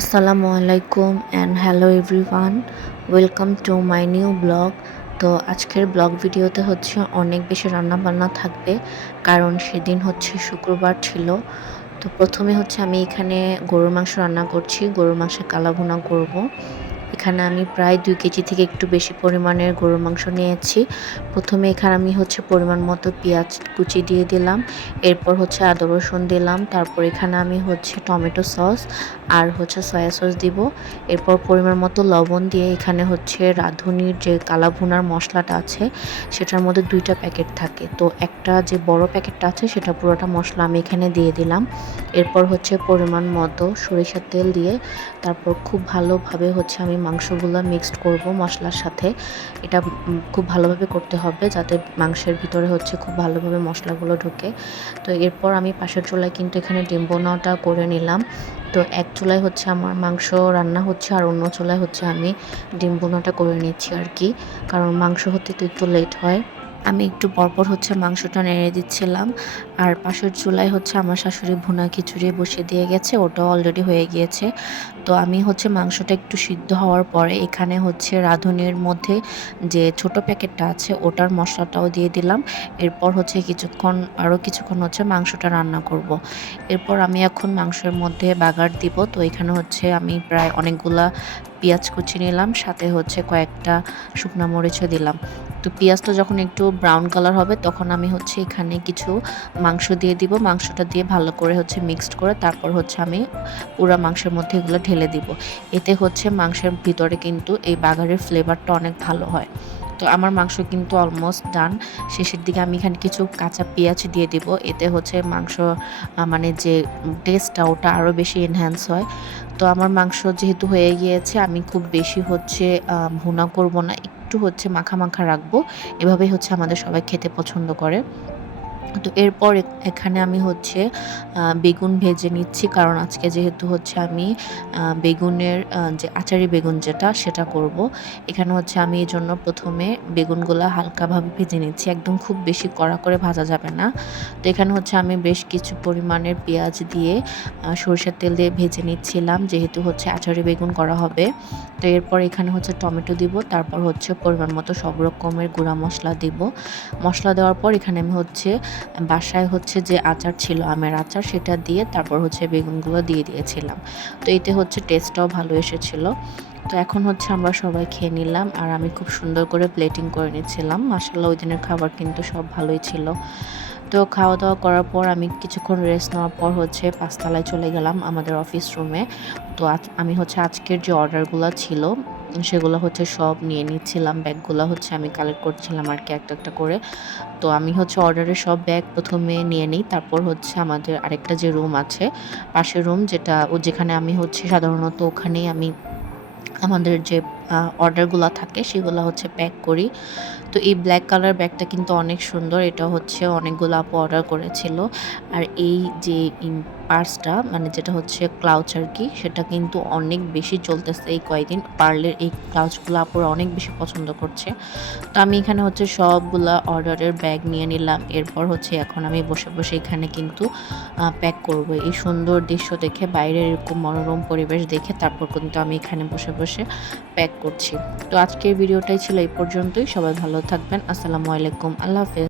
আসসালামু আলাইকুম and hello everyone, welcome to my new blog. তো আজকের ব্লগ ভিডিওতে হচ্ছে অনেক বেশি রান্নাবান্না থাকবে, কারণ সেদিন হচ্ছে শুক্রবার ছিল। তো প্রথমে হচ্ছে আমি এখানে গরুর মাংস রান্না করছি, গরুর মাংসের কালা ভুনা করব। এখানে আমি প্রায় 2 কেজি থেকে একটু বেশি পরিমাণের গরুর মাংস নিয়েছি। প্রথমে এখানে আমি হচ্ছে পরিমাণ মতো পেঁয়াজ কুচি দিয়ে দিলাম, এরপর হচ্ছে আদা রসুন দিলাম, তারপর এখানে আমি হচ্ছে টমেটো সস আর হচ্ছে সয়া সস দিব। এরপর পরিমাণ মতো লবণ দিয়ে এখানে হচ্ছে রাঁধুনির যে কালা ভুনার মশলাটা আছে সেটার মধ্যে 2টা প্যাকেট থাকে, তো একটা যে বড় প্যাকেটটা আছে সেটা পুরোটা মশলা আমি এখানে দিয়ে দিলাম। এরপর হচ্ছে পরিমাণ মতো সরিষার তেল দিয়ে তারপর খুব ভালোভাবে হচ্ছে আমি মাংসগুলো মিক্সড করব মশলার সাথে। এটা খুব ভালোভাবে করতে হবে যাতে মাংসের ভিতরে হচ্ছে খুব ভালোভাবে মশলাগুলো ঢোকে। তো এরপর আমি পাশের চুলায় কিন্তু এখানে ডিম ভুনাটা করে নিলাম। তো এক চুলায় হচ্ছে আমার মাংস রান্না হচ্ছে আর অন্য চুলায় হচ্ছে আমি ডিম ভুনাটা করে নিচ্ছি আর কি, কারণ মাংস হতে তো একটু লেট হয়। আমি একটু পরপর হচ্ছে মাংসটা নেড়ে দিচ্ছিলাম, আর পাশের চুলায় হচ্ছে আমার শাশুড়ি ভুনা খিচুড়ি বসিয়ে দিয়ে গেছে, ওটাও অলরেডি হয়ে গিয়েছে। তো আমি হচ্ছে মাংসটা একটু সিদ্ধ হওয়ার পরে এখানে হচ্ছে রাঁধুনির মধ্যে যে ছোট প্যাকেটটা আছে ওটার মশলাটাও দিয়ে দিলাম। এরপর হচ্ছে আরও কিছুক্ষণ হচ্ছে মাংসটা রান্না করব। এরপর আমি এখন মাংসের মধ্যে বাগার দিব। তো এখানে হচ্ছে আমি প্রায় অনেকগুলা পেঁয়াজ কুচি নিলাম, সাথে হচ্ছে কয়েকটা শুকনা মরিচও দিলাম। তো পেঁয়াজটা যখন একটু ব্রাউন কালার হবে তখন আমি হচ্ছে এখানে কিছু মাংস দিয়ে দিব। মাংসটা দিয়ে ভালো করে হচ্ছে মিক্সড করে তারপর হচ্ছে আমি পুরা মাংসের মধ্যে এগুলো ঢেলে দিব। এতে হচ্ছে মাংসের ভিতরে কিন্তু এই বাগারের ফ্লেভারটা অনেক ভালো হয়। তো আমার মাংস কিন্তু অলমোস্ট ডান। শেষের দিকে আমি এখানে কিছু কাঁচা পেঁয়াজ দিয়ে দিব, এতে হচ্ছে মাংস মানে যে টেস্টটা ওটা আরও বেশি এনহ্যান্স হয়। তো আমার মাংস যেহেতু হয়ে গিয়েছে, আমি খুব বেশি হচ্ছে ভুনা করব না, একটু হচ্ছে মাখা মাখা রাখবো। এভাবেই হচ্ছে আমাদের সবাই খেতে পছন্দ করে। তো এরপর এখানে আমি হচ্ছে বেগুন ভেজে নিচ্ছি, কারণ আজকে যেহেতু হচ্ছে আমি বেগুনের যে আচারি বেগুন সেটা করব। এখানে হচ্ছে আমি এজন্য প্রথমে বেগুনগুলা হালকাভাবে ভেজে নিচ্ছি, একদম খুব বেশি কড়া করে ভাজা যাবে না। তো এখানে হচ্ছে আমি বেশ কিছু পরিমাণের পেঁয়াজ দিয়ে সরিষার তেল দিয়ে ভেজে নিচ্ছিলাম, যেহেতু হচ্ছে আচারি বেগুন করা হবে। তো এরপর এখানে হচ্ছে টমেটো দিব, তারপর হচ্ছে পরিমাণ মতো সব রকমের গুঁড়া মশলা দিব। মশলা দেওয়ার পর এখানে আমি হচ্ছে বাসায় হচ্ছে যে আচার ছিল, আমের আচার, সেটা দিয়ে তারপর হচ্ছে বেগুনগুলো দিয়ে দিয়েছিলাম। তো এতে হচ্ছে টেস্টটাও ভালো এসেছিলো। তো এখন হচ্ছে আমরা সবাই খেয়ে নিলাম, আর আমি খুব সুন্দর করে প্লেটিং করে নিচ্ছিলাম। মাশাআল্লাহ ওই দিনের খাবার কিন্তু সব ভালোই ছিল। তো খাওয়া দাওয়া করার পর আমি কিছুক্ষণ রেস্ট নেওয়ার পর হচ্ছে 5 তলায় চলে গেলাম আমাদের অফিস রুমে। তো আমি হচ্ছে আজকের যে অর্ডারগুলো ছিল সেগুলো হচ্ছে সব নিয়ে নিচ্ছিলাম, ব্যাগগুলো হচ্ছে আমি কালেক্ট করছিলাম আর কি একটা একটা করে। তো আমি হচ্ছে অর্ডারের সব ব্যাগ প্রথমে নিয়ে নিই, তারপর হচ্ছে আমাদের আরেকটা যে রুম আছে পাশের রুম, যেখানে আমি হচ্ছে সাধারণত ওখানেই আমি আমাদের যে অর্ডারগুলো থাকে সেগুলো হচ্ছে প্যাক করি। তো এই ব্ল্যাক কালার ব্যাগটা কিন্তু অনেক সুন্দর, এটা হচ্ছে অনেকগুলো আপু অর্ডার করেছিল। আর এই যে পার্সটা মানে যেটা হচ্ছে ক্লাউচ আর কি, সেটা কিন্তু অনেক বেশি চলতেছে এই কয়েকদিন। পার্লের এই ক্লাউচগুলো আপুরা অনেক বেশি পছন্দ করছে। তো আমি এখানে হচ্ছে সবগুলা অর্ডারের ব্যাগ নিয়ে নিলাম। এরপর হচ্ছে এখন আমি বসে বসে এখানে কিন্তু প্যাক করব। এই সুন্দর দৃশ্য দেখে, বাইরের এরকম মনোরম পরিবেশ দেখে তারপর কিন্তু আমি এখানে বসে বসে প্যাক করছি। তো আজকের ভিডিওটাই ছিল এই পর্যন্তই। সবাই ভালো থাকবেন। আসসালামু আলাইকুম, আল্লাহ হাফেজ।